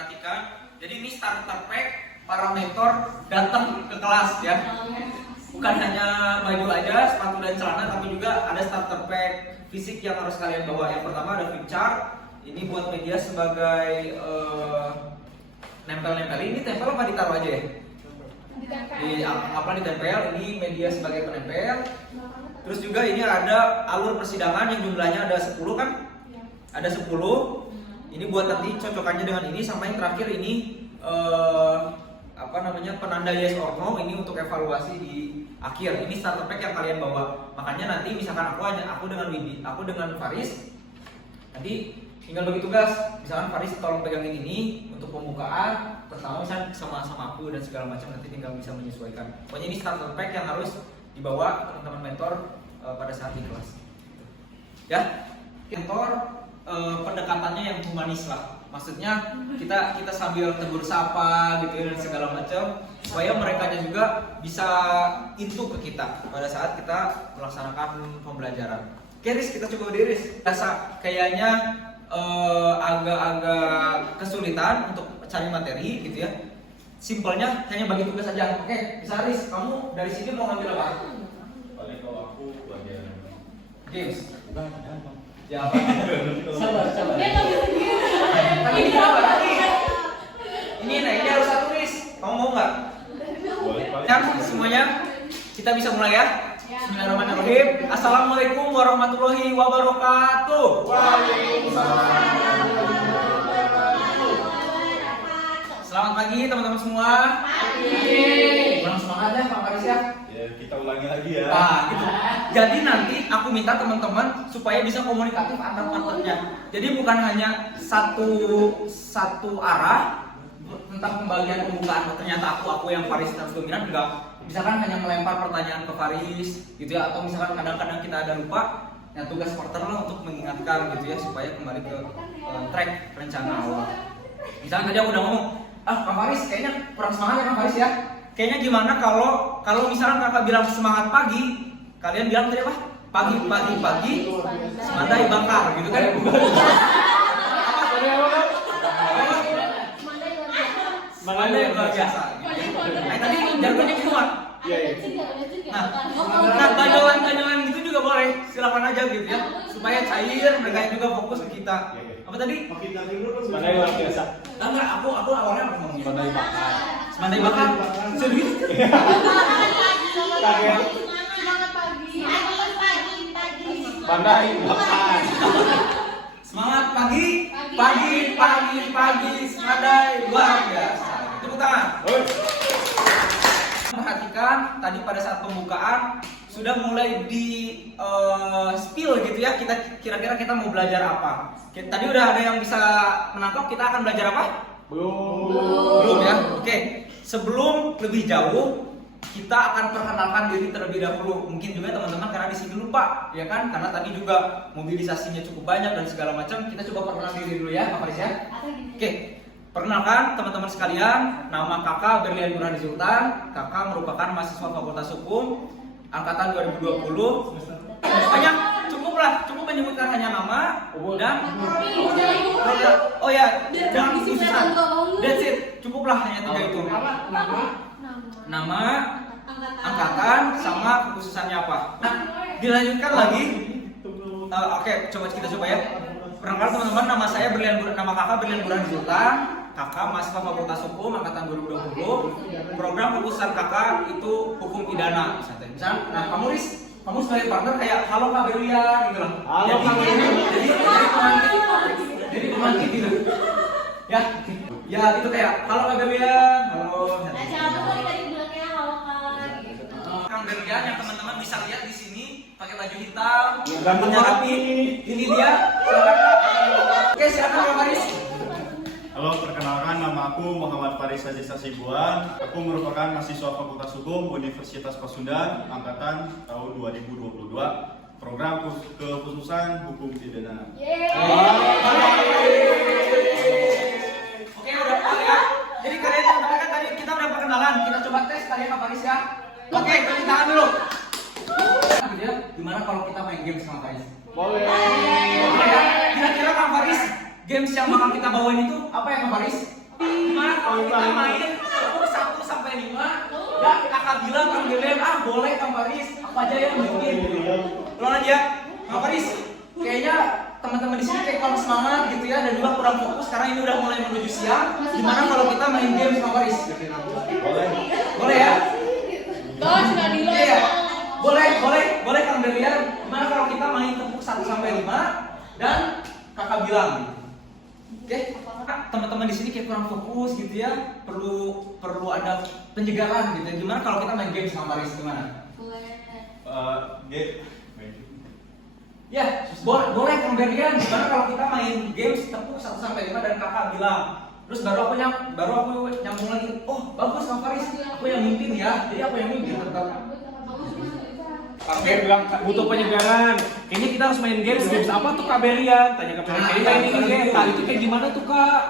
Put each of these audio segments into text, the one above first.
perhatikan. Jadi ini starter pack para mentor datang ke kelas ya. Bukan hanya baju aja, sepatu dan celana, tapi juga ada starter pack fisik yang harus kalian bawa. Yang pertama ada flip chart. Ini buat media sebagai nempel-nempel. Ini tempel apa ditaruh aja ya? Ditempel. Ini media sebagai penempel. Terus juga ini ada alur persidangan yang jumlahnya ada 10 kan? Ada 10. Ini buat nanti cocokannya dengan ini. Sama yang terakhir ini penanda yes or no. Ini untuk evaluasi di akhir. Ini starter pack yang kalian bawa. Makanya nanti misalkan aku dengan Widi, aku dengan Faris, nanti tinggal bagi tugas. Misalkan Faris tolong pegangin ini untuk pembukaan. Pertama misalkan sama aku dan segala macam, nanti tinggal bisa menyesuaikan. Pokoknya ini starter pack yang harus dibawa teman-teman mentor pada saat di kelas. Ya, mentor pendekatannya yang humanis lah. Maksudnya kita sambil tegur sapa gitu dan segala macam, supaya mereka juga bisa into ke kita pada saat kita melaksanakan pembelajaran. Oke, Riz, kita coba Riz. Rasa kayaknya agak kesulitan untuk cari materi gitu ya. Simpelnya hanya bagi tugas saja. Oke, bisa Riz, kamu dari sini mau ngambil apa? Paling kalau aku bagian James. Ya apa? Sabar. Tapi ini apa lagi? Ini harus satu Riz. Kamu mau nggak? boleh Yang semuanya kita bisa mulai ya. Bismillahirrahmanirrahim. Assalamualaikum warahmatullahi wabarakatuh. Waalaikumsalam. Selamat pagi teman-teman semua. Kurang semangat ya Pak Faris ya. Ya, kita ulangi lagi ya. Nah, gitu. Jadi nanti aku minta teman-teman supaya bisa komunikatif antar partnernya. Jadi bukan hanya satu arah tentang pembagian pembukaan. Ternyata aku yang Faris harus dominan, enggak. Misalkan hanya melempar pertanyaan ke Faris gitu ya, atau misalkan kadang-kadang kita ada lupa. Nah, tugas partner lah untuk mengingatkan gitu ya supaya kembali ke track rencana awal. Misalkan tadi aku udah ngomong, Kang Faris kayaknya kurang semangat ya Kang Faris ya. Kayaknya gimana kalau misalkan kakak bilang semangat pagi, kalian bilang tadi apa? Pagi, semandai bakar gitu kan? Semandai luar biasa. Tadi jargonnya gitu kan? Nah, banyolan gitu juga boleh, silakan aja gitu ya, supaya cair, mereka juga fokus ke kita. Apa tadi? Semandai luar biasa. Enggak, aku awalnya ngomong Semandai bakar. Semandai bakar. Serius? Kaget. Semandai bakar. Semangat pagi, semandai luar biasa. Tepuk tangan. Perhatikan tadi pada saat pembukaan sudah mulai di spill gitu ya, kira-kira kita mau belajar apa. Tadi udah ada yang bisa menangkap kita akan belajar apa? Belum ya. Oke. Sebelum lebih jauh, kita akan perkenalkan diri terlebih dahulu. Mungkin juga teman-teman karena di sini lupa, ya kan? Karena tadi juga mobilisasinya cukup banyak dan segala macam. Kita coba perkenalan diri dulu ya, Pak Faris ya. Oke. Perkenalkan teman-teman sekalian, nama kakak Berlian Burhani Sultan. Kakak merupakan mahasiswa Fakultas Hukum angkatan 2020. Banyak, cukup menyebutkan hanya nama dan oh ya, jangan khususan. That's it, cukuplah hanya 3 itu. Nama, angkatan, sama kekhususannya apa. Nah, dilanjutkan lagi. Oke, kita coba ya. Perkenalkan teman-teman, nama kakak Berlian Burhani Sultan. Kakak mahasiswa Fakultas Hukum angkatan 2020. Program kekhususan kakak itu hukum pidana misalnya. Nah, kamu sebagai partner kayak halo Kak Berlian gitu loh. Halo Kak Berlian. Jadi pemantik gitu. Ya itu kayak halo Kak Berlian. Halo. Kang Berlian yang teman-teman bisa lihat di sini pakai baju hitam, rambutnya rapi. Ini dia. Silakan Kak. Oke, silakan Kak Faris. Halo, perkenalkan nama aku Muhammad Faris Aziz Hasibuan. Aku merupakan mahasiswa Fakultas Hukum Universitas Pasundan angkatan tahun 2022. Program kekhususan hukum pidana. Oke, udah paham ya. Jadi kalian teman-teman kan tadi kita udah perkenalan. Kita coba tes kalian Kak Faris ya. Oke, tepuk tangan dulu. Gimana kalau kita main game sama Faris? Boleh. Kira-kira Kang Faris, games yang bakal kita bawain itu apa ya Kang Faris? gimana kalau kita main tepuk 1 sampai 5 dan kakak bilang Kang Delian, boleh Kang Faris, apa aja yang mungkin. Ulang aja, Kang Faris. Kayaknya teman-teman di sini kayak kurang semangat gitu ya dan juga kurang fokus karena ini udah mulai menuju siang. Gimana kalau kita main game Kang Faris? Boleh ya? Iya. Boleh Kang Delian. Gimana kalau kita main tepuk 1 sampai 5 dan kakak bilang? Oke, teman-teman di sini kayak kurang fokus gitu ya, perlu ada penyegaran gitu. Gimana kalau kita main game sama Faris gimana? Ya, boleh Kang Delian. Gimana kalau kita main game tepuk 1 sampai 5 dan kakak bilang? Terus baru aku nyambung lagi. Oh, bagus Kang Faris. Aku yang mimpin ya. Jadi aku yang mimpin tetap. Kang Ben bilang butuh penyegaran. Kayaknya kita harus main games apa tuh Kak Berian? Tanya ke Berian. Kayaknya ini game. Itu kayak gimana tuh Kak?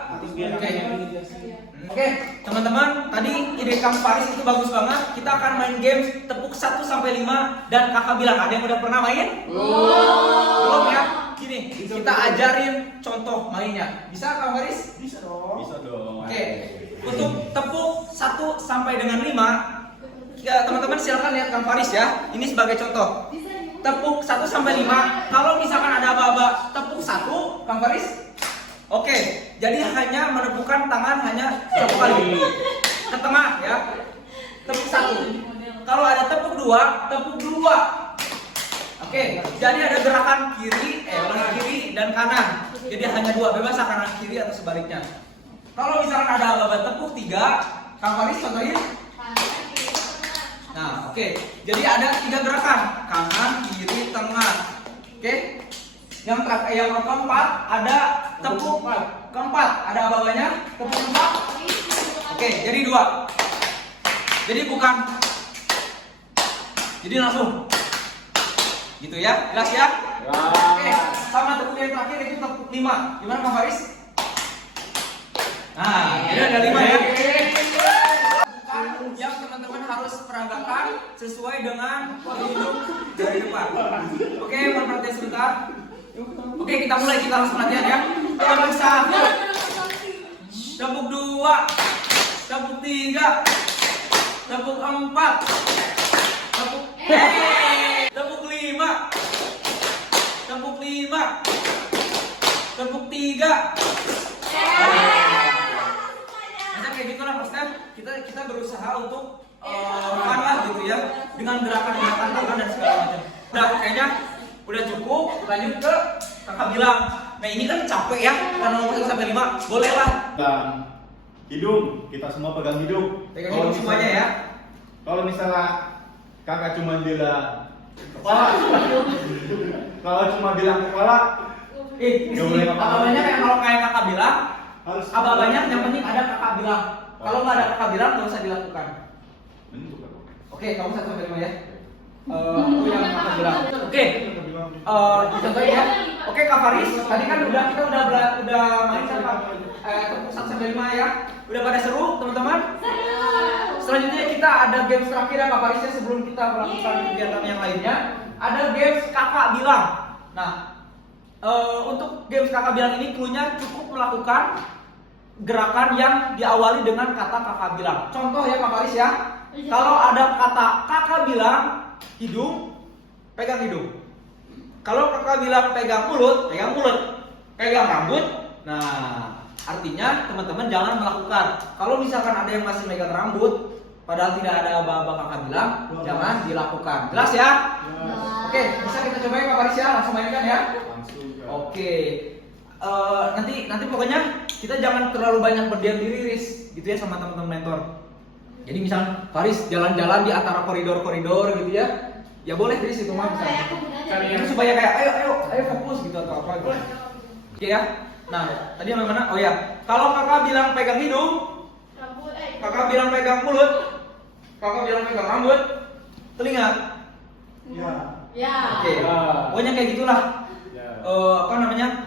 Oke, teman-teman, tadi ide Kang Faris itu bagus banget. Kita akan main games tepuk 1 sampai 5 dan kakak bilang. Ada yang udah pernah main? Belum ya? Gini, kita ajarin contoh mainnya. Bisa Kang Faris? Bisa dong. Oke. Untuk tepuk 1 sampai dengan 5, ya, teman-teman silakan lihat Kang Faris ya. Ini sebagai contoh. Tepuk 1 sampai 5. Kalau misalkan ada aba-aba tepuk 1, Kang Faris. Oke, jadi hanya menepukkan tangan hanya 1 kali. Ke tengah ya. Tepuk 1. Kalau ada tepuk 2, tepuk 2. Oke, jadi ada gerakan kiri dan kanan. Jadi hanya 2, bebas kanan kiri atau sebaliknya. Kalau misalkan ada aba-aba tepuk 3, Kang Faris contohin. Nah, oke. Jadi ada 3 gerakan, kanan, kiri, tengah. Oke. Yang keempat ada tepuk keempat, ada aba-abanya, tepuk keempat. Oke, jadi 2. Jadi bukan. Jadi langsung. Gitu ya, jelas ya? Oke, sama tepuk yang terakhir itu tepuk 5. Gimana Kang Faris? Nah, ini ada 5 ya. Yang teman-teman harus peragakan sesuai dengan hidup dari depan. Oke, perhatian sebentar. Oke, kita mulai, kita langsung latihan ya. Tepuk 1, tepuk 2, tepuk 3, tepuk 4, tepuk 5, tepuk 5, tepuk 3. Kayak gitu lah maksudnya kita berusaha untuk fun lah gitu ya dengan gerakan-gerakan tangan dan segala macam. Udah kayaknya udah cukup, lanjut ke kakak bilang. Nah ini kan capek ya karena nomor 1 sampai 5, boleh lah. Dan hidung, kita semua pegang hidung. Pegang hidung semuanya ya. Kalau misalnya kakak cuma bilang kepala, kalau cuma bilang kepala, Nggak boleh apa-apa. Kalau kayak kakak bilang harus apa banyak yang penting ada kakak bilang. Kalau nggak ada kakak bilang nggak usah dilakukan. Oke, kamu 1 sampai 5 ya. Aku yang kakak bilang. Oke. Contohnya ya. Oke Kak Faris, tadi kan kita udah main sama tepuk 1 sampai 5 ya. Udah pada seru teman-teman? Selanjutnya kita ada games terakhir ya Kak Faris ya sebelum kita melakukan kegiatan yang lainnya. Ada games kakak bilang. Nah, untuk games kakak bilang ini cluenya cukup melakukan gerakan yang diawali dengan kata kakak bilang. Contoh ya Kak Faris ya. Kalau ada kata kakak bilang hidung, pegang hidung. Kalau kakak bilang pegang mulut, pegang mulut. Pegang rambut. Nah, artinya teman-teman jangan melakukan. Kalau misalkan ada yang masih megang rambut, padahal tidak ada aba-aba kakak bilang, jangan dilakukan. Jelas ya? Oke, bisa kita coba ya Kak Faris ya, langsung mainkan ya. Oke, nanti pokoknya kita jangan terlalu banyak berdiam diri, Riz, gitu ya sama teman-teman mentor. Jadi misal Faris jalan-jalan di antara koridor-koridor gitu ya, ya boleh Riz itu mah misalnya. Itu supaya kayak ayo fokus gitu atau apa gitu. Oke ya. Nah, tadi yang mana? Oh ya, kalau kakak bilang pegang hidung, kakak bilang pegang mulut, kakak bilang pegang rambut, telinga. Ya. Oke, pokoknya kayak gitulah.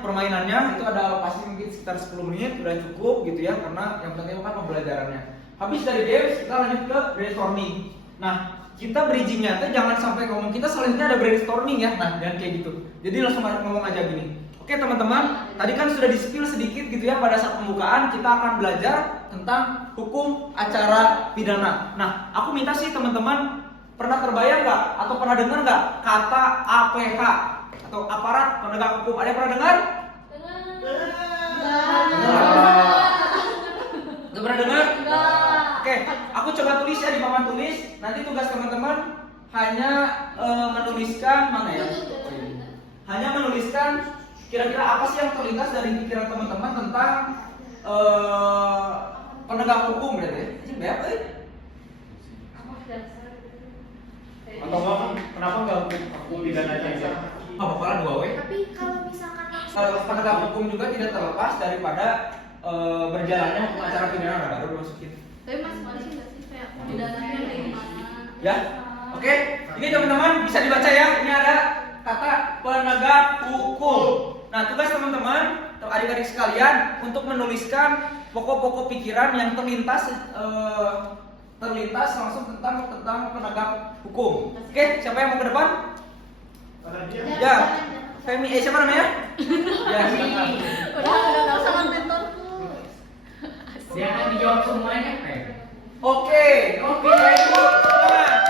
Permainannya itu ada pasti mungkin sekitar 10 menit udah cukup gitu ya karena yang penting kan pembelajarannya. Habis dari games kita lanjut ke brainstorming. Nah kita bridgingnya tuh jangan sampai ngomong kita selanjutnya ada brainstorming ya. Nah jangan kayak gitu. Jadi langsung ngomong aja gini. Oke teman-teman, tadi kan sudah di-spill sedikit gitu ya pada saat pembukaan kita akan belajar tentang hukum acara pidana. Nah, aku minta sih teman-teman pernah terbayang nggak atau pernah dengar nggak kata APH atau aparat penegak hukum? Ada yang pernah dengar? Nggak pernah dengar? Oke, aku coba tulis ya di papan tulis. Nanti tugas teman-teman hanya menuliskan mana ya? Hanya menuliskan kira-kira apa sih yang terlintas dari pikiran teman-teman tentang penegak hukum berarti ya? Ini banyak Atau kenapa nggak hukum pidana aja? apa pala dua we? Tapi kalau misalkan Penegak hukum juga tidak terlepas daripada berjalannya hukum acara pidana. Nah, baru dimasukin. tapi masih nggak sih kayak pidananya dari mana? Ya, oke. Ini teman-teman bisa dibaca ya. Ini ada kata penegak hukum. Nah, tugas teman-teman, adik-adik sekalian, untuk menuliskan pokok-pokok pikiran yang terlintas langsung tentang penegak hukum. Oke, siapa yang mau ke depan? Ya, Femi. Siapa namanya? Ya, silakan. Udah tahu sama mentorku. Dia akan dijawab semuanya. Oke, baik Bu. Selamat.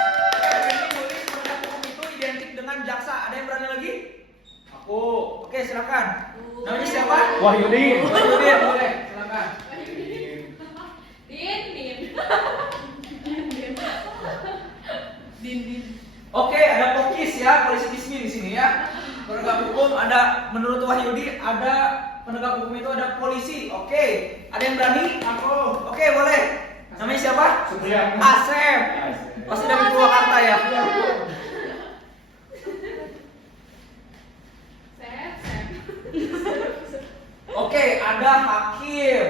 Ini tulis penegak hukum itu identik dengan jaksa. Ada yang berani lagi? Aku Oke, silakan. Namanya siapa? Wahyudi. Wahyudi, boleh. Silakan. Din. Oke, ada Pokis ya, polisi Bismi di sini ya. Penegak hukum ada, menurut Wahyudi ada penegak hukum itu ada polisi. Oke, ada yang berani? Aku. Oke, boleh. Namanya siapa? Supriya. Asep. Pasti dari Purwakarta ya. Oke, ada hakim.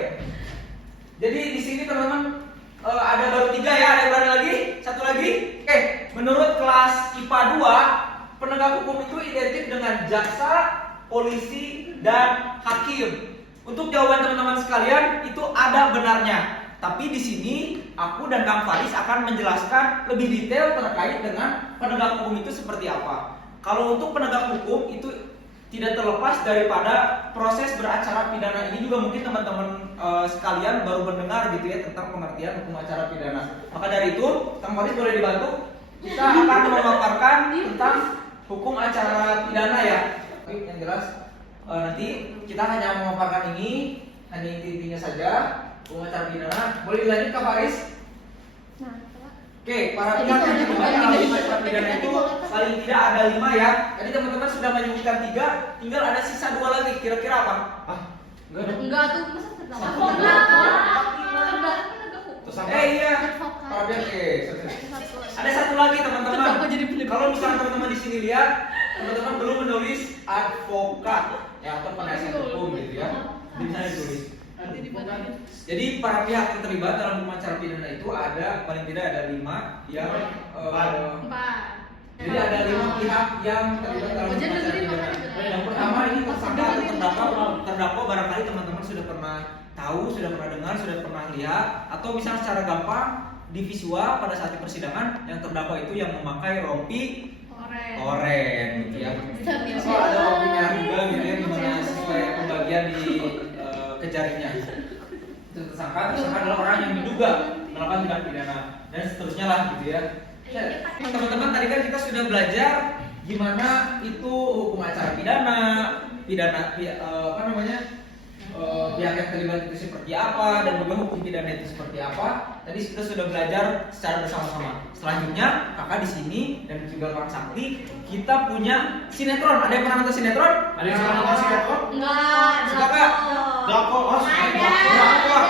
Jadi di sini teman-teman ada baru 3 ya, ada yang berani lagi? Satu lagi? Oke, menurut kelas IPA 2, penegak hukum itu identik dengan jaksa, polisi, dan hakim. Untuk jawaban teman-teman sekalian itu ada benarnya. Tapi di sini aku dan Kang Faris akan menjelaskan lebih detail terkait dengan penegak hukum itu seperti apa. Kalau untuk penegak hukum itu tidak terlepas daripada proses beracara pidana. Ini juga mungkin teman-teman sekalian baru mendengar gitu ya tentang pengertian hukum acara pidana. Maka dari itu, Kang Faris boleh dibantu. Kita akan memaparkan tentang hukum acara pidana ya. Tapi yang jelas nanti kita hanya memaparkan ini, hanya inti-intinya saja hukum acara pidana. Boleh dilanjut Kang Faris? Nah, Oke, para pihak yang terlibat dalam hukum acara pidana itu paling tidak ada 5 ya. Tadi teman-teman sudah menyebutkan 3, tinggal ada sisa 2 lagi. Kira-kira apa? enggak tuh masa terdakwa. Iya. Para pihak ada satu lagi teman-teman. Kalau misalnya teman-teman di sini lihat, teman-teman belum menulis advokat ya atau penasihat hukum gitu ya. Di sana ditulis. Jadi para pihak yang terlibat dalam hukum acara pidana itu ada paling tidak ada 5 yang jadi ada 5 pihak yang terlibat dalam hukum acara pidana. Yang pertama ini tersangka atau terdakwa barangkali teman-teman sudah pernah tahu, sudah pernah dengar, sudah pernah lihat, atau misalnya secara gampang di visual pada saat di persidangan yang terdakwa itu yang memakai rompi oren gitu ya. Atau ada rompi merah juga gitu ya, dimana sesuai pembagian di kejaringnya. Itu tersangka adalah orang yang diduga melakukan tindak pidana dan seterusnya lah gitu ya. Teman-teman tadi kan kita sudah belajar gimana itu hukum acara pidana, pihak yang terlibat itu seperti apa dan juga hukum pidana itu seperti apa. Tadi kita sudah belajar secara bersama-sama. Selanjutnya kakak di sini dan juga Kang Sakti kita punya sinetron. Ada yang pernah nonton sinetron? Ada yang pernah nonton sinetron? Enggak. Suka kak? Drakor. Drakor.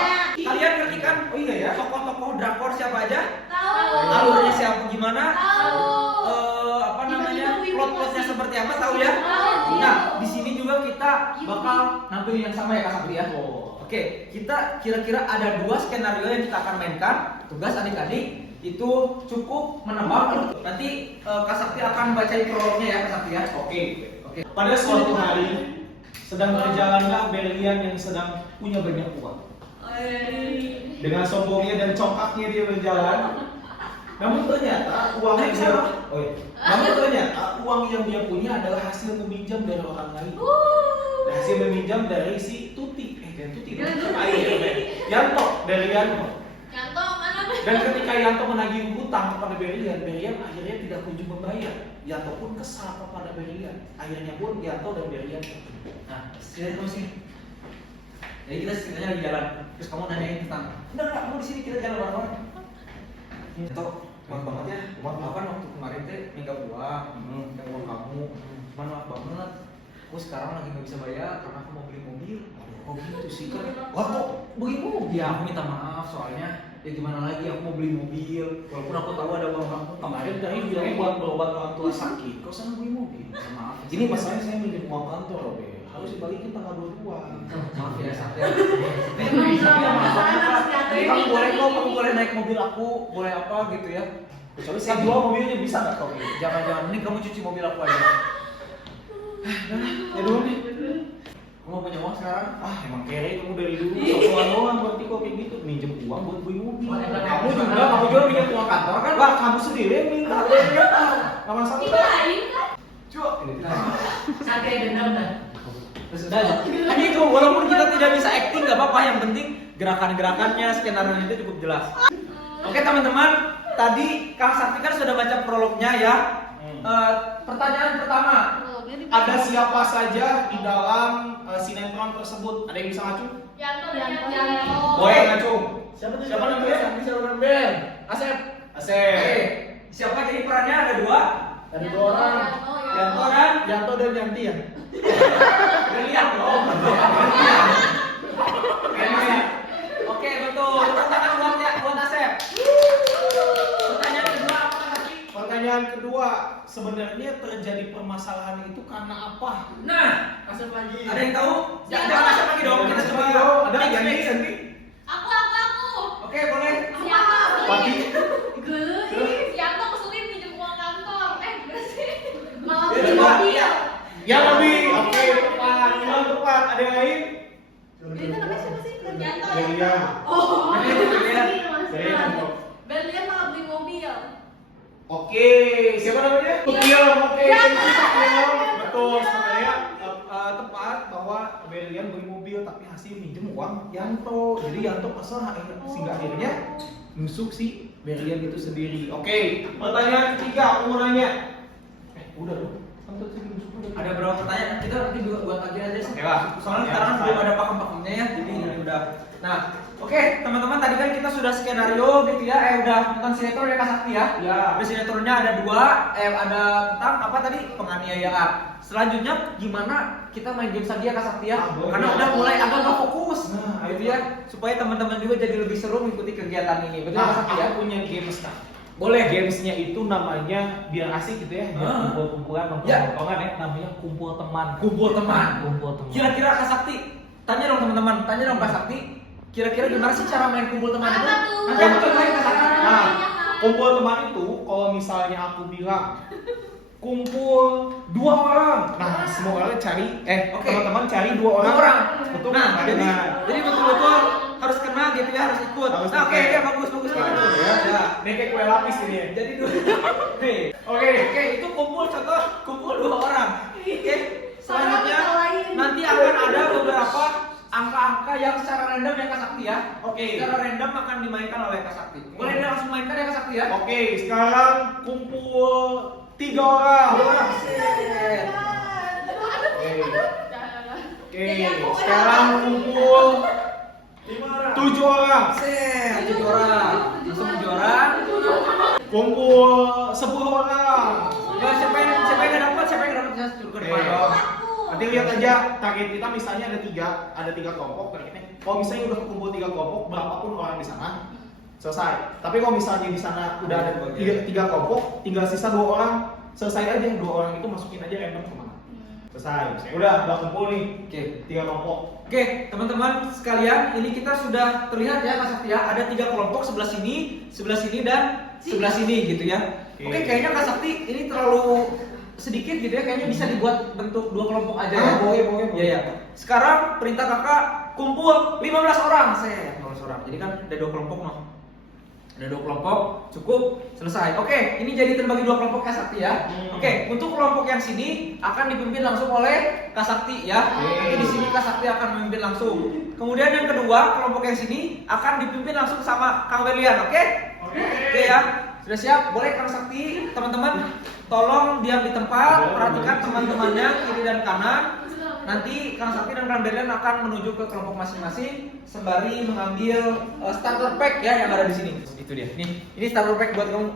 Kalian ngerti kan? Oh iya ya, tokoh-tokoh drakor siapa aja? Tahu. Alurnya siapa gimana? Tahu. Apa namanya? Plot-plotnya seperti apa tahu ya? Tahu. Nah, di sini juga kita bakal nampilin yang sama ya Kak Sakti ya. Oke, kita kira-kira ada 2 skenario yang kita akan mainkan. Tugas adik-adik itu cukup menebak. Nanti Kak Sakti akan bacain prolognya ya Kak Sakti ya. Oke. Pada suatu hari sedang berjalanlah Berlian yang sedang punya banyak uang. Dengan sombongnya dan congkaknya dia berjalan. Namun ternyata uang yang dia punya adalah hasil meminjam dari orang lain. Berhasil meminjam dari si Tuti. Dan Tuti dong. Yanto, dari Yanto. Yanto mana? Dan ketika Yanto menagih hutang kepada Berlian, Berlian akhirnya tidak kunjung membayar. Yanto pun kesal kepada Berlian. Akhirnya pun Yanto dan Berlian bertemu. Nah, sini terus sini. Jadi kita ceritanya lagi jalan, terus kamu nanyain tentang, enggak, kamu di sini kita jalan bareng-bareng. Itu kuat banget ya. Kuat kan waktu kemarin teh minta uang, minta uang kamu, cuman maaf banget. Aku sekarang lagi nggak bisa bayar karena aku mau beli mobil. Oh gitu sih kan. Wah kok beli mobil? Ya aku minta maaf soalnya ya gimana lagi aku mau beli mobil. Walaupun aku tahu ada uang kamu. Kemarin tadi bilangnya buat berobat orang tua sakit. Kau sana beli mobil. Maaf. Ini masalahnya saya minjem uang kantor loh, Be. Harus dibalikin tanggal 22. Maaf ya Sakti. Emang udah masalah harus diaturin. Kamu boleh kok, kamu boleh naik mobil aku, boleh apa gitu ya. Kecuali saya jual mobilnya bisa nggak kau? Jangan-jangan ini kamu cuci mobil aku aja. Ya dulu nih. Kamu punya uang sekarang? Emang kere kamu dari dulu. Sosokan doang berarti kok kayak gitu. Minjem uang buat beli mobil. Kamu juga minjem uang kantor kan? Lah kamu sendiri yang minta. Nggak masalah. Kirain kan? Cuk. Santai dendam dah. Sudah. Hanya itu, walaupun kita tidak bisa acting nggak apa-apa. Yang penting gerakan-gerakannya, skenario itu cukup jelas. Oke teman-teman, tadi Kang Sakti kan sudah baca prolognya ya. Pertanyaan pertama. Ada siapa saja di dalam sinetron tersebut? Ada yang bisa ngacung? Yanto. Boleh ngacung. Siapa tuh? Siapa namanya? Siapa namanya? Asep. Asep. Oke. Siapa jadi perannya ada dua? Ada dua orang. Yanto dan Yanto dan Yanti ya. Brilian loh. Oke betul. Tepuk tangan buat Asep. Pertanyaan kedua apa tadi? Pertanyaan kedua, sebenarnya terjadi permasalahan itu karena apa? Nah, Masuk lagi. ada yang tahu? Jangan Asep lagi dong. Kita coba. Ada Yanti, Yanti. Aku. Oke boleh. Siapa? Pati. Gelis. Yanto kesulitan pinjam uang kantor. Enggak sih. Malah Ya, pinjam coba. mobil. Yang lebih, oke, tepat. Yang tepat. Ada yang lain? Itu namanya siapa sih? Yanto. Berlian. Oh. Berlian. Berlian. Berlian malah beli mobil. Oke, siapa namanya? Tukiel, oke. Tukiel. Betul, sebenarnya tepat bahwa Berlian beli mobil tapi hasil minjem uang Yanto. Jadi Yanto kesel sehingga akhirnya nusuk si Berlian itu sendiri. Oke, pertanyaan ketiga aku mau nanya. Udah dong. Kan tadi nusuk udah. Ada berapa pertanyaan? Kita nanti buat lagi aja sih. Ya lah. Soalnya Ya, sekarang selesai. belum ada pakem-pakemnya ya, jadi ini udah. Nah, oke teman-teman tadi kan kita sudah skenario gitu ya, udah tentang sinetron ya Kak Sakti ya. Ya. Di sinetronnya ada dua, ada tentang apa tadi penganiayaan. Selanjutnya gimana kita main game lagi ya Kak Sakti ya? Boleh. Karena udah mulai agak nggak fokus, Nah, gitu ya, supaya teman-teman juga jadi lebih seru mengikuti kegiatan ini. Betul Kak Nah, Sakti ya? aku punya games nah. Boleh. Gamesnya itu namanya biar asik gitu ya, biar kumpul-kumpulan, Ya. nongkrong-nongkrongan ya, namanya kumpul teman. Kumpul teman. Kumpul teman. Kira-kira Kak Sakti, tanya dong teman-teman, tanya dong Kak Sakti. Kira-kira gimana sih cara main kumpul teman itu? Apa tuh? Nanti aku cobain Kak Sakti. Nah, kumpul teman itu kalau misalnya aku bilang kumpul 2 orang. Nah, semua orang cari Oke. teman-teman cari 2 orang. Dua orang. Betul. Nah, jadi betul-betul harus kena gitu ya, harus ikut. Harus Nah, oke, ikut. bagus kayak gitu. Ya. Ya. Ini kayak kue lapis ini ya. Jadi dua. Oke. Oke. Oke, itu kumpul contoh kumpul 2 orang. Oke. Selanjutnya Orang lain. nanti akan ada beberapa angka-angka yang secara random ya Kak Sakti ya. Oke. Secara random akan dimainkan oleh Kak Sakti. Boleh dia langsung mainkan ya Kak Sakti ya? Oke, sekarang kumpul 3 orang. Oke, sekarang kumpul 7 orang. Set, 7 orang. Langsung 7 orang. Kumpul 10 orang. Ya, siapa yang nggak dapat? Siapa yang nggak dapat? Saya suruh ke depan. Oke. Nanti lihat aja target kita misalnya ada 3 kelompok targetnya. Kalau misalnya udah kumpul 3 kelompok, berapapun orang di sana selesai. Tapi kalau misalnya di sana udah ada 3 kelompok, tinggal sisa 2 orang, selesai aja. 2 orang itu masukin aja random kemana. Selesai. Udah kumpul nih. Oke. 3 kelompok. Oke, teman-teman sekalian, ini kita sudah terlihat ya Kak Sakti ya, ada 3 kelompok sebelah sini, dan sebelah sini gitu ya. Oke, kayaknya Kak Sakti ini terlalu sedikit gitu ya, kayaknya bisa dibuat bentuk 2 kelompok aja ya. Boleh. Iya ya. Sekarang perintah Kakak kumpul 15 orang. Saya 15 orang. Jadi kan ada 2 kelompok noh. Ada 2 kelompok, cukup, selesai. Oke, ini jadi terbagi 2 kelompok Kak Sakti ya. Oke, untuk kelompok yang sini akan dipimpin langsung oleh Kak Sakti ya. Nanti di sini Kak Sakti akan memimpin langsung. Kemudian yang kedua, kelompok yang sini akan dipimpin langsung sama Kang Berlian, oke? Oke ya. Sudah siap? Boleh Kang Sakti, teman-teman tolong diam di tempat, perhatikan teman-temannya kiri dan kanan. Nanti Kang Sakti dan Kang Berlian akan menuju ke kelompok masing-masing sembari mengambil starter pack ya yang ada di sini. Itu dia. Ini starter pack buat kamu.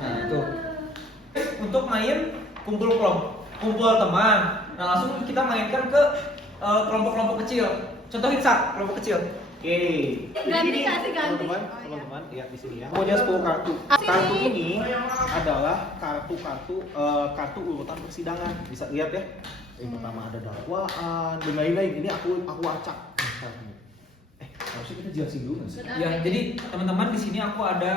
Nah, itu. Untuk main kumpul teman. Nah, langsung kita mainkan ke kelompok-kelompok kecil. Contohin kelompok kecil. Oke. Ganti, kasih ganti. Teman-teman lihat di sini ya. Punya 10 kartu. Kartu ini adalah kartu urutan persidangan. Bisa lihat ya. Yang pertama ada dakwaan dan lain-lain. Ini aku acak. Harusnya kita jelasin dulu nggak sih? Ya, jadi teman-teman di sini aku ada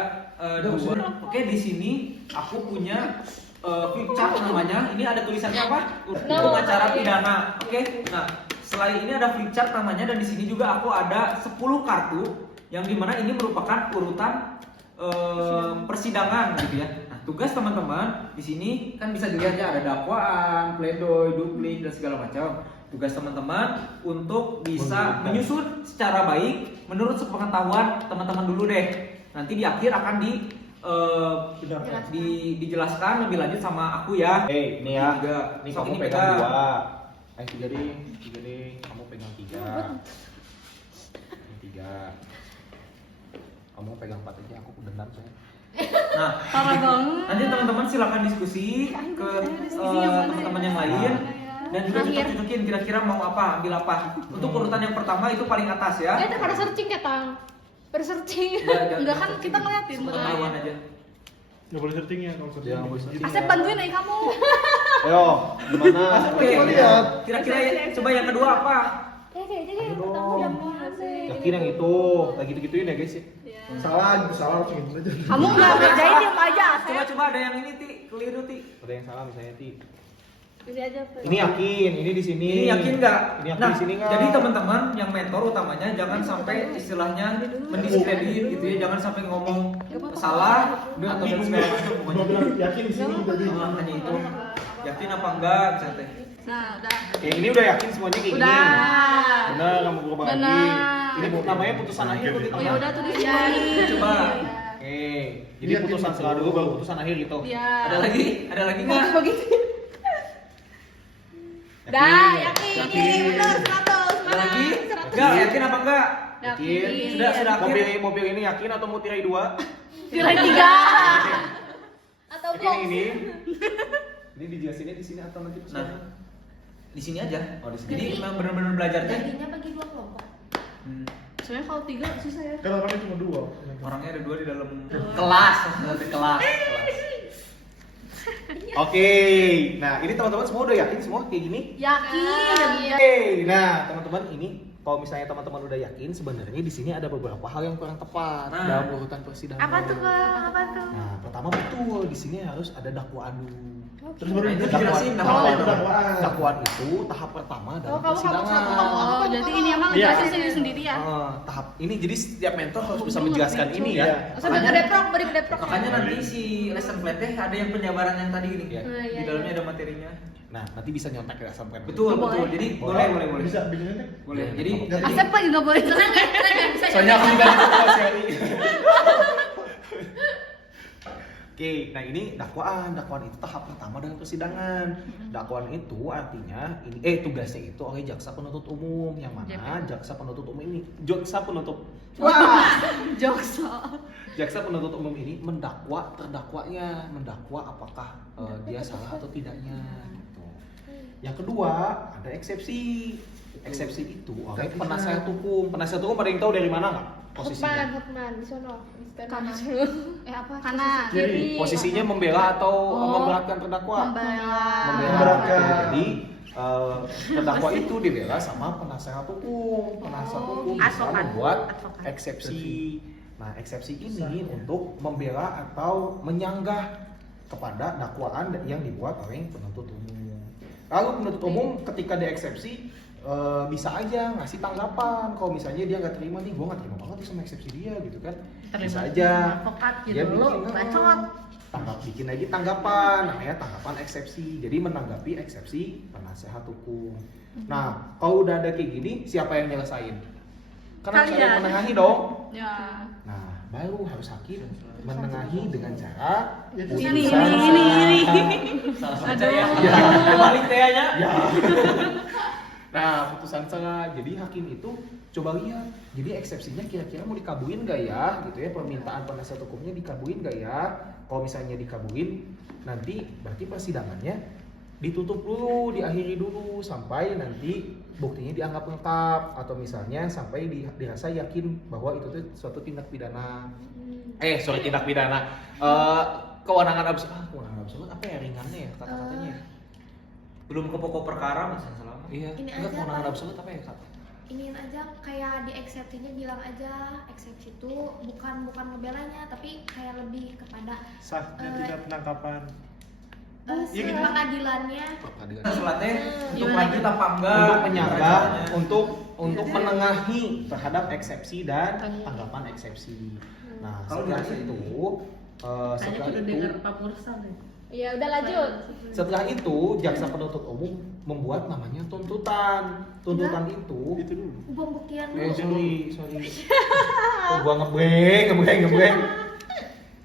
2. Oke, di sini aku punya flip chart namanya. Ini ada tulisannya apa? Hukum acara pidana. Oke. Nah, selain ini ada flip chart namanya dan di sini juga aku ada 10 kartu yang dimana ini merupakan urutan persidangan gitu ya. Nah, tugas teman-teman di sini kan bisa dilihat ya ada dakwaan, pledoi, duplik dan segala macam. Tugas teman-teman untuk bisa menyusun secara baik menurut sepengetahuan teman-teman dulu deh. Nanti di akhir akan dijelaskan lebih lanjut sama aku ya. Ini ya. Ini Sok kamu ini pegang pegang. 2. 3 deh. Kamu pegang 3. Ini 3. Kamu pegang 4 aja, aku dendam saya. Nah, nanti teman-teman silakan diskusi ke teman-teman yang lain dan juga cocok-cocokin kira-kira mau apa, ambil apa. Untuk urutan yang pertama itu paling atas ya. Kita pada searching ya, Tang. Pada searching. Enggak kan kita ngeliatin pengetahuan aja. Nggak boleh searching ya kalau searching. Jangan boleh searching. Asep bantuin aja kamu. Ayo, gimana? Oke, kira-kira ya, coba yang kedua apa? Kayaknya yang Ayo pertama dong. udah mulai. Yakin yang itu, lagi gitu-gituin ya guys ya. Salah harus gitu aja. Kamu nggak ngerjain diem aja, Asep. Coba ada yang ini keliru Ada yang salah misalnya Ti. Pilih aja. Ini yakin, ini di sini. Ini yakin nggak? Ini yakin Nah, di sini nggak? jadi teman-teman yang mentor utamanya jangan sampai istilahnya mendiskredit gitu ya, jangan sampai ngomong salah atau dan segala macam Gua pokoknya. bilang yakin di sini tadi. Hanya itu. Yakin apa enggak bisa teh. Nah, udah. Yang ini udah yakin semuanya kayak gini. Udah. Benar, kamu berubah lagi. Benar. Ini namanya putusan akhir tuh. Oh ya udah tuh di sini. Coba. Oke, jadi Yakin putusan gitu. setelah dulu baru putusan akhir gitu. Iya. Ada lagi nggak? Begitu. Dah, yakin. Benar 100. Ada lagi? 100. Enggak, yakin apa enggak? Yakin. Sudah akhir. Mobil ini yakin atau mau tirai 2? Pilih 3. Atau Yakin box. yang ini? Ini dijelasinnya di sini atau nanti Nah, di sini aja. Oh, di sini. Jadi memang benar-benar belajarnya. Baginya bagi 2 kelompok. Soalnya kalau 3 susah ya. Kan orangnya cuma 2. Orangnya ada 2 di dalam kelas, di kelas. Oke, nah ini teman-teman semua udah yakin semua kayak gini? Yakin. Oke, nah teman-teman ini kalau misalnya teman-teman udah yakin sebenarnya di sini ada beberapa hal yang kurang tepat Nah. dalam urutan persidangan. Apa tuh, Bang? Apa tuh? Nah, pertama betul di sini harus ada dakwaan dulu. Terus baru Nah, itu dijelasin dijelasin apa dakwaan. itu dakwaan. Dakwaan itu tahap pertama dalam Oh, kamu persidangan. Oh, jadi ini emang Iya. ngejelasin sendiri-sendiri ya? Tahap ini jadi setiap mentor harus bisa menjelaskan ini ya. Sampai ngedeprok, beri ngedeprok. Makanya nanti si lesson plan teh ada yang penjabaran yang tadi gini. Iya. Di dalamnya ada materinya. Nah, nanti bisa nyontek ya sampai. Betul, Oh, betul. boleh. Jadi Boleh. boleh. Bisa nih. Boleh. Jadi Asep lagi nggak boleh tenang ya? Bisa Soalnya aku juga ketua seri. Oke, nah ini dakwaan itu tahap pertama dalam persidangan. Dakwaan itu artinya ini tugasnya itu oleh jaksa penuntut umum yang mana jaksa penuntut umum ini jaksa penuntut umum ini mendakwa terdakwanya, mendakwa apakah dia salah atau tidaknya gitu. Yang kedua ada eksepsi. Eksepsi itu oleh penasihat hukum. Penasihat hukum ada yang tahu dari mana nggak posisinya? Hotman, di sono. Kanan. Apa? Kanan. Kiri. Posisinya membela atau Oh. memberatkan terdakwa? Membela. Memberatkan. Jadi terdakwa itu dibela sama penasehat hukum. Penasehat hukum bisa Advokat. membuat Advokat. eksepsi. Nah, eksepsi ini untuk membela atau menyanggah kepada dakwaan yang dibuat oleh penuntut umum. Lalu penuntut umum ketika dieksepsi bisa aja ngasih tanggapan. Kalau misalnya dia nggak terima nih, gue nggak terima banget nih sama eksepsi dia gitu kan, bisa aja advokat dia gitu lo bikin bacot. bikin lagi tanggapan, namanya tanggapan eksepsi. Jadi menanggapi eksepsi penasehat hukum. Nah, kalau udah ada kayak gini, siapa yang nyelesain? Kan harus ada yang Kalian. menengahi dong. Ya. Nah, baru harus hakim menengahi dengan cara Ini. Salah Aduh. percaya. Balik kayaknya. Ya. Nah, putusan salah. Jadi hakim itu coba lihat. Jadi eksepsinya kira-kira mau dikabulin nggak ya? Gitu ya, permintaan penasihat hukumnya dikabulin nggak ya? Kalau misalnya dikabulin, nanti berarti persidangannya ditutup dulu, diakhiri dulu sampai nanti buktinya dianggap lengkap atau misalnya sampai dirasa yakin bahwa itu tuh suatu tindak pidana. Tindak pidana. Kewenangan absolut apa ya ringannya ya kata-katanya? Belum ke pokok perkara Mas selama. Iya. Ini Enggak, aja, kewenangan Pak. absolut apa ya kata? Iniin aja kayak di eksepsinya bilang aja eksepsi itu bukan ngebelanya tapi kayak lebih kepada Sahnya Eh, tidak penangkapan. si gitu. pengadilannya. Peradilan. Selatnya untuk Gimana? lanjut apa enggak? Untuk menyanggah, Caranya. untuk menengahi terhadap eksepsi dan tanggapan eksepsi. Nah, Kalau setelah biasa itu, Kayaknya setelah udah itu, dengar Pak Mursal ya. Ya udah lanjut. setelah itu jaksa penuntut umum membuat namanya tuntutan. Tuntutan itu, Itu dulu. Pembuktian sorry. dulu. Oh, gua ngebreng.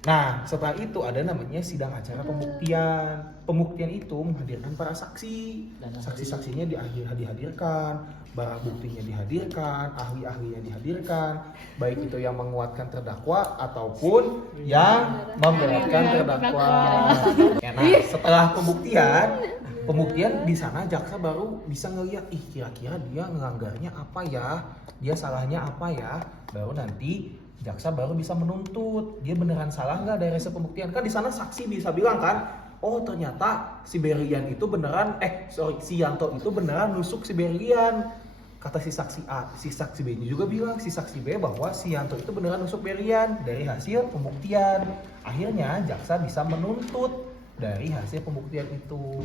Nah, setelah itu ada namanya sidang acara pembuktian. Pembuktian itu menghadirkan para saksi. Saksi-saksinya dihadirkan, barang buktinya dihadirkan, ahli-ahlinya dihadirkan, baik itu yang menguatkan terdakwa ataupun yang memberatkan terdakwa. Nah, setelah pembuktian di sana jaksa baru bisa ngeliat, kira-kira dia ngelanggarnya apa ya, dia salahnya apa ya, baru nanti jaksa baru bisa menuntut dia beneran salah nggak dari hasil pembuktian. Kan di sana saksi bisa bilang kan, oh ternyata si Berian itu beneran si Yanto itu beneran nusuk si Berian. Kata si saksi A, si saksi B juga bilang si saksi B bahwa si Yanto itu beneran nusuk Berian dari hasil pembuktian. Akhirnya jaksa bisa menuntut dari hasil pembuktian itu.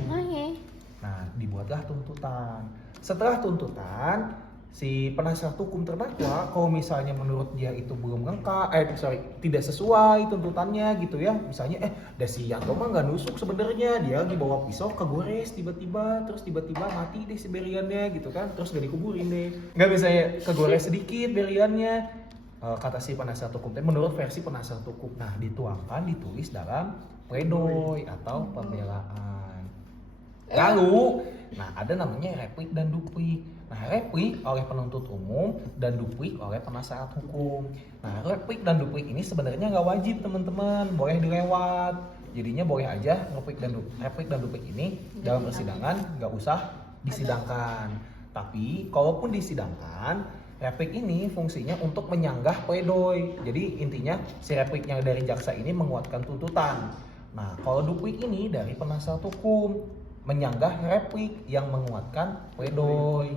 Nah, dibuatlah tuntutan. Setelah tuntutan, si penasihat hukum terdakwa kalau misalnya menurut dia itu belum lengkap, tidak sesuai tuntutannya gitu ya, misalnya si Yanto mah nggak nusuk sebenarnya, dia lagi bawa pisau kegores tiba-tiba mati deh si beriannya gitu kan, terus gak dikuburin deh, nggak misalnya kegores sedikit beriannya, kata si penasihat hukum, menurut versi penasihat hukum, nah ditulis dalam pledoi atau pembelaan. Lalu, nah ada namanya replik dan duplik. Nah, replik oleh penuntut umum dan duplik oleh penasehat hukum. Nah, replik dan duplik ini sebenarnya nggak wajib teman-teman, boleh dilewat. Jadinya boleh aja replik dan duplik ini dalam persidangan nggak usah disidangkan. Tapi, kalaupun disidangkan, replik ini fungsinya untuk menyanggah pledoi. Jadi intinya si repliknya dari jaksa ini menguatkan tuntutan. Nah, kalau duplik ini dari penasehat hukum menyanggah replik yang menguatkan pledoi.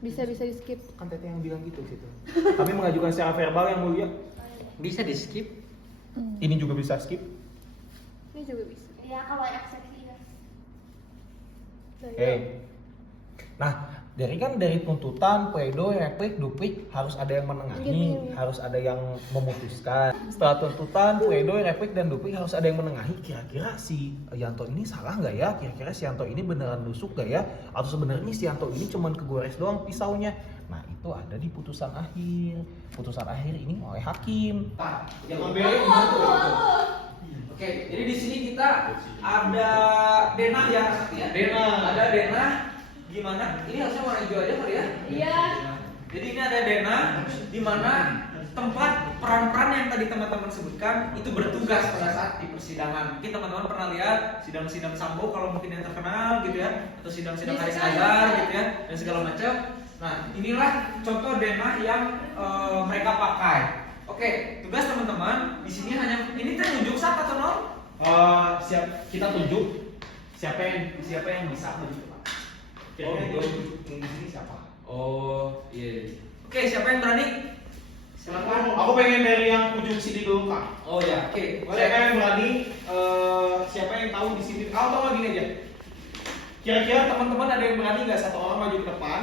Bisa di skip. Kan Tete yang bilang gitu situ. Kami mengajukan secara verbal yang mulia. Bisa di skip. Ini juga bisa skip. Ini juga bisa. Ya kalau eksepsi ya. Oke. Nah, dari tuntutan, pledoi, replik, duplik harus ada yang menengahi, harus ada yang memutuskan. Setelah tuntutan, pledoi, replik, dan duplik harus ada yang menengahi. Kira-kira si Yanto ini salah nggak ya? Kira-kira si Yanto ini beneran nusuk nggak ya? Atau sebenarnya si Yanto ini cuman kegores doang pisaunya? Nah, itu ada di putusan akhir. Putusan akhir ini oleh hakim. Yang ngambilin Oke, jadi di sini kita ada denah ya, ada denah. Gimana? Ini harusnya warna hijau aja kali ya? Iya. Jadi ini ada denah di mana tempat peran-peran yang tadi teman-teman sebutkan itu bertugas pada saat di persidangan. Mungkin teman-teman pernah lihat sidang-sidang Sambo kalau mungkin yang terkenal gitu ya, atau sidang-sidang Haris Azhar gitu ya, dan segala macam. Nah, inilah contoh denah yang mereka pakai. Oke, tugas teman-teman di sini hanya ini tunjuk siapa atau nol? Kita tunjuk siapa yang bisa begitu Pak. Kira-kira yang di sini siapa? Oh, iya. Oke, siapa yang berani? Silakan. Aku pengen dari yang ujung sini dulu Kak. Oh ya, oke. Siapa yang berani? Siapa yang tahu di sini? Atau gini aja. Kira-kira teman-teman ada yang berani nggak satu orang maju ke depan?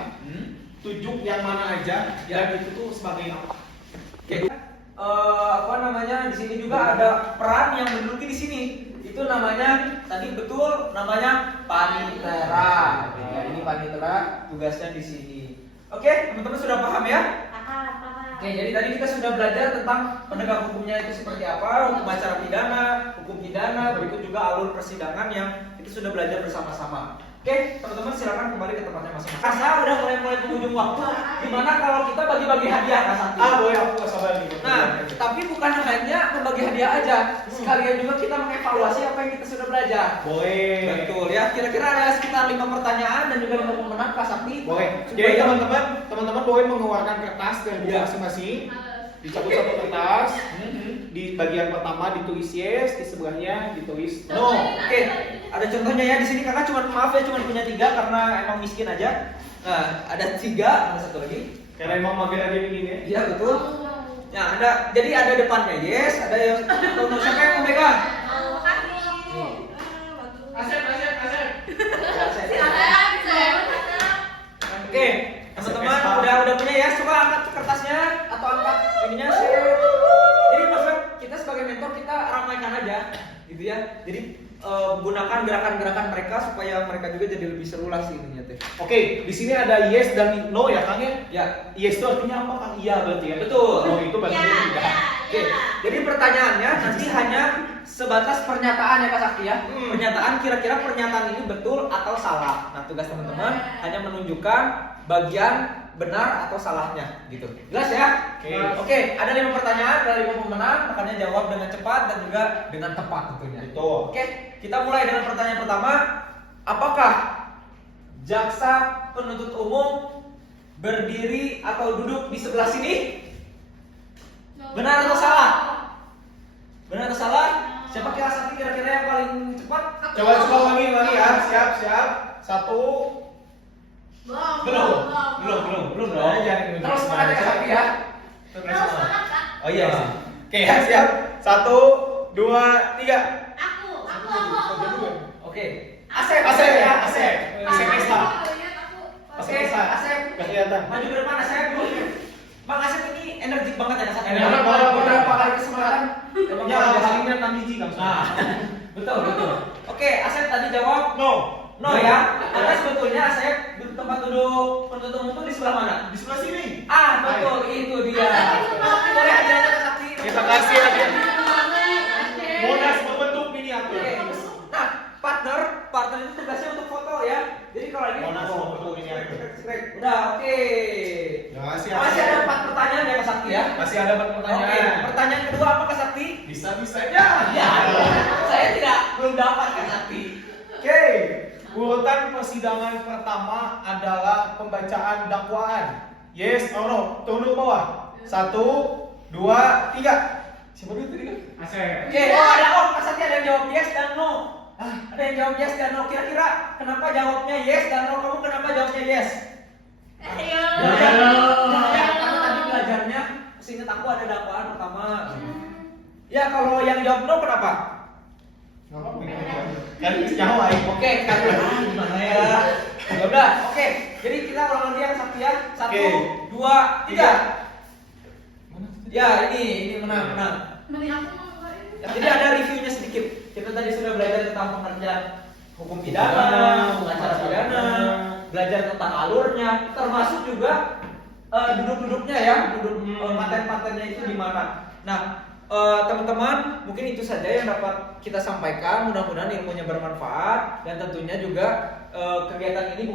tunjuk yang mana aja dan itu tuh sebagai apa? Oke. Apa namanya? Di sini juga ada peran yang menduduki di sini. Itu namanya tadi betul namanya panitera. Ya, ini panitera tugasnya di sini. Oke, teman-teman sudah paham ya? Paham. Oke, jadi tadi kita sudah belajar tentang penegak hukumnya itu seperti apa, hukum acara pidana, hukum pidana, berikut juga alur persidangan yang itu sudah belajar bersama-sama. Oke, teman-teman silakan kembali ke tempatnya masing-masing. Kasa udah mulai penghujung waktu. Gimana kalau kita bagi-bagi hadiah, Kak Sakti? Boleh aku nggak sabar nih. Nah, tapi bukan hanya membagi hadiah aja, sekalian juga kita mengevaluasi apa yang kita sudah belajar. Boleh. Betul ya, kira-kira ada sekitar 5 pertanyaan dan juga 5 pemenang, Kak Sakti. Boleh. Jadi teman-teman boleh mengeluarkan kertas dan buku masing-masing. Dicabut satu kertas. Di bagian pertama ditulis yes, di sebelahnya ditulis no. Oke, ada contohnya ya di sini kakak cuma maaf ya cuma punya 3 karena emang miskin aja. Nah, ada 3, ada satu lagi. Karena emang mager aja begini. Iya betul. Nah, ada jadi ada depannya yes, ada yang untuk siapa yang mau pegang? Asep. Oke, teman-teman udah punya ya, coba angkat kertasnya atau angkat ininya sih. Jadi maksudnya kita sebagai mentor kita ramaikan aja, gitu ya. Jadi gunakan gerakan-gerakan mereka supaya mereka juga jadi lebih seru lah sih ininya teh. Oke, di sini ada yes dan no ya Kang ya? Ya, Yes itu artinya apa Kang? Iya berarti ya. betul. No itu berarti tidak. Oke, jadi pertanyaannya nanti hanya sebatas pernyataan ya Kak Sakti ya. Pernyataan kira-kira pernyataan ini betul atau salah. Nah, tugas teman-teman hanya menunjukkan bagian benar atau salahnya gitu. Jelas ya? Oke, ada 5 pertanyaan, ada 5 pemenang, makanya jawab dengan cepat dan juga dengan tepat tentunya. Betul. Oke, kita mulai dengan pertanyaan pertama. Apakah jaksa penuntut umum berdiri atau duduk di sebelah sini? Benar atau salah? Benar atau salah? Siapa kira-kira yang paling cepat? Coba ulangi ya. Siap. 1. Belum dong. Jangan Terus semangat ya Sakti ya. Oh iya. Oke, siap. 1, 2, 3. Oke. Asep ya, Asep. Asep Esa. Oke, Asep. Kelihatan. Maju ke depan Asep. Bang Asep ini energik banget ya Asep. Energik banget. Beberapa kali kesempatan. Emang Ya, luar biasa. palingnya Tamiji Kang. Nah, betul. Oke, Asep tadi jawab No ya. Karena sebetulnya Asep tempat duduk penuntut umum itu di sebelah mana? di sebelah sini. Betul, itu dia. Boleh hadiahnya Kak Sakti. Kita kasih aja. Monas berbentuk miniatur. Oke. Nah, partner itu tugasnya untuk foto ya. Jadi kalau ini Monas berbentuk miniatur. Udah, oke. Masih ada 4 pertanyaan ya Kak Sakti ya. Masih ada 4 pertanyaan. Oke, pertanyaan kedua apa Kak Sakti? Bisa-bisanya. Ya, saya belum dapat Kak Sakti. Oke. Urutan persidangan pertama adalah pembacaan dakwaan. Yes or no? Turun dulu bawah. 1, 2, 3. Siapa dulu tadi kan? Asep. Oke, Kak Sakti ada yang jawab yes dan no. Ada yang jawab yes dan no. Kira-kira kenapa jawabnya yes dan no? Kamu kenapa jawabnya yes? Ya, karena tadi belajarnya, seingat aku ada dakwaan pertama. Ya, kalau yang jawab no kenapa? Kan nyawa ya. Oke, kan gimana ya? Ya udah, oke. Jadi kita ulang lagi ya Kak Sakti ya. 1, 2, 3. Ya, ini menang. Jadi ada reviewnya sedikit. Kita tadi sudah belajar tentang pengerjaan hukum pidana, hukum acara pidana, belajar tentang alurnya, termasuk juga duduk-duduknya ya, paten-patennya itu di mana. Nah, teman-teman, mungkin itu saja yang dapat kita sampaikan. Mudah-mudahan ilmunya bermanfaat dan tentunya juga kegiatan ini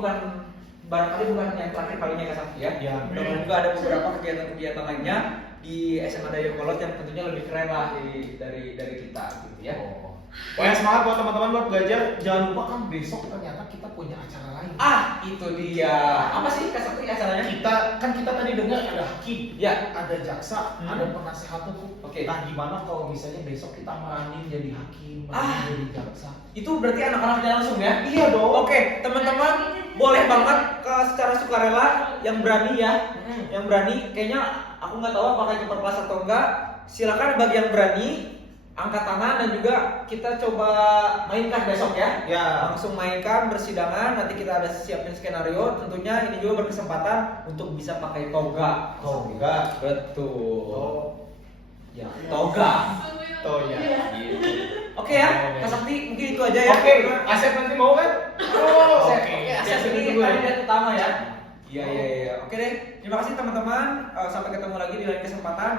barangkali bukan yang terakhir kalinya Kak Sakti ya. Mudah-mudahan juga ada beberapa kegiatan-kegiatan lainnya di SMA Dayakolot yang tentunya lebih keren lah dari kita gitu ya. Pokoknya semangat buat teman-teman buat belajar. Jangan lupa kan besok ternyata kita punya acara lain. Itu dia. Apa sih Kak Sakti acaranya? Kita tadi dengar ada hakim, Ya. ada jaksa, ada penasehat hukum. Oke. Nah, gimana kalau misalnya besok kita meranin jadi hakim, meranin jadi jaksa? Itu berarti anak-anaknya langsung ya? Iya dong. Oke, teman-teman boleh banget secara sukarela yang berani ya. Yang berani, kayaknya aku nggak tahu apakah itu perkelas atau enggak. Silakan bagi yang berani angkat tangan dan juga kita coba mainkan besok ya. Ya. Langsung mainkan bersidangan, nanti kita ada siapin skenario. Tentunya ini juga berkesempatan untuk bisa pakai toga. Toga. Betul. Ya, toga. Toga. Gitu. Oke ya, Mas Sakti mungkin itu aja ya. Oke, Asep nanti mau kan? Oh, Oke. Asep ini kandidat utama ya. Iya. Oke deh. Terima kasih teman-teman. Sampai ketemu lagi di lain kesempatan.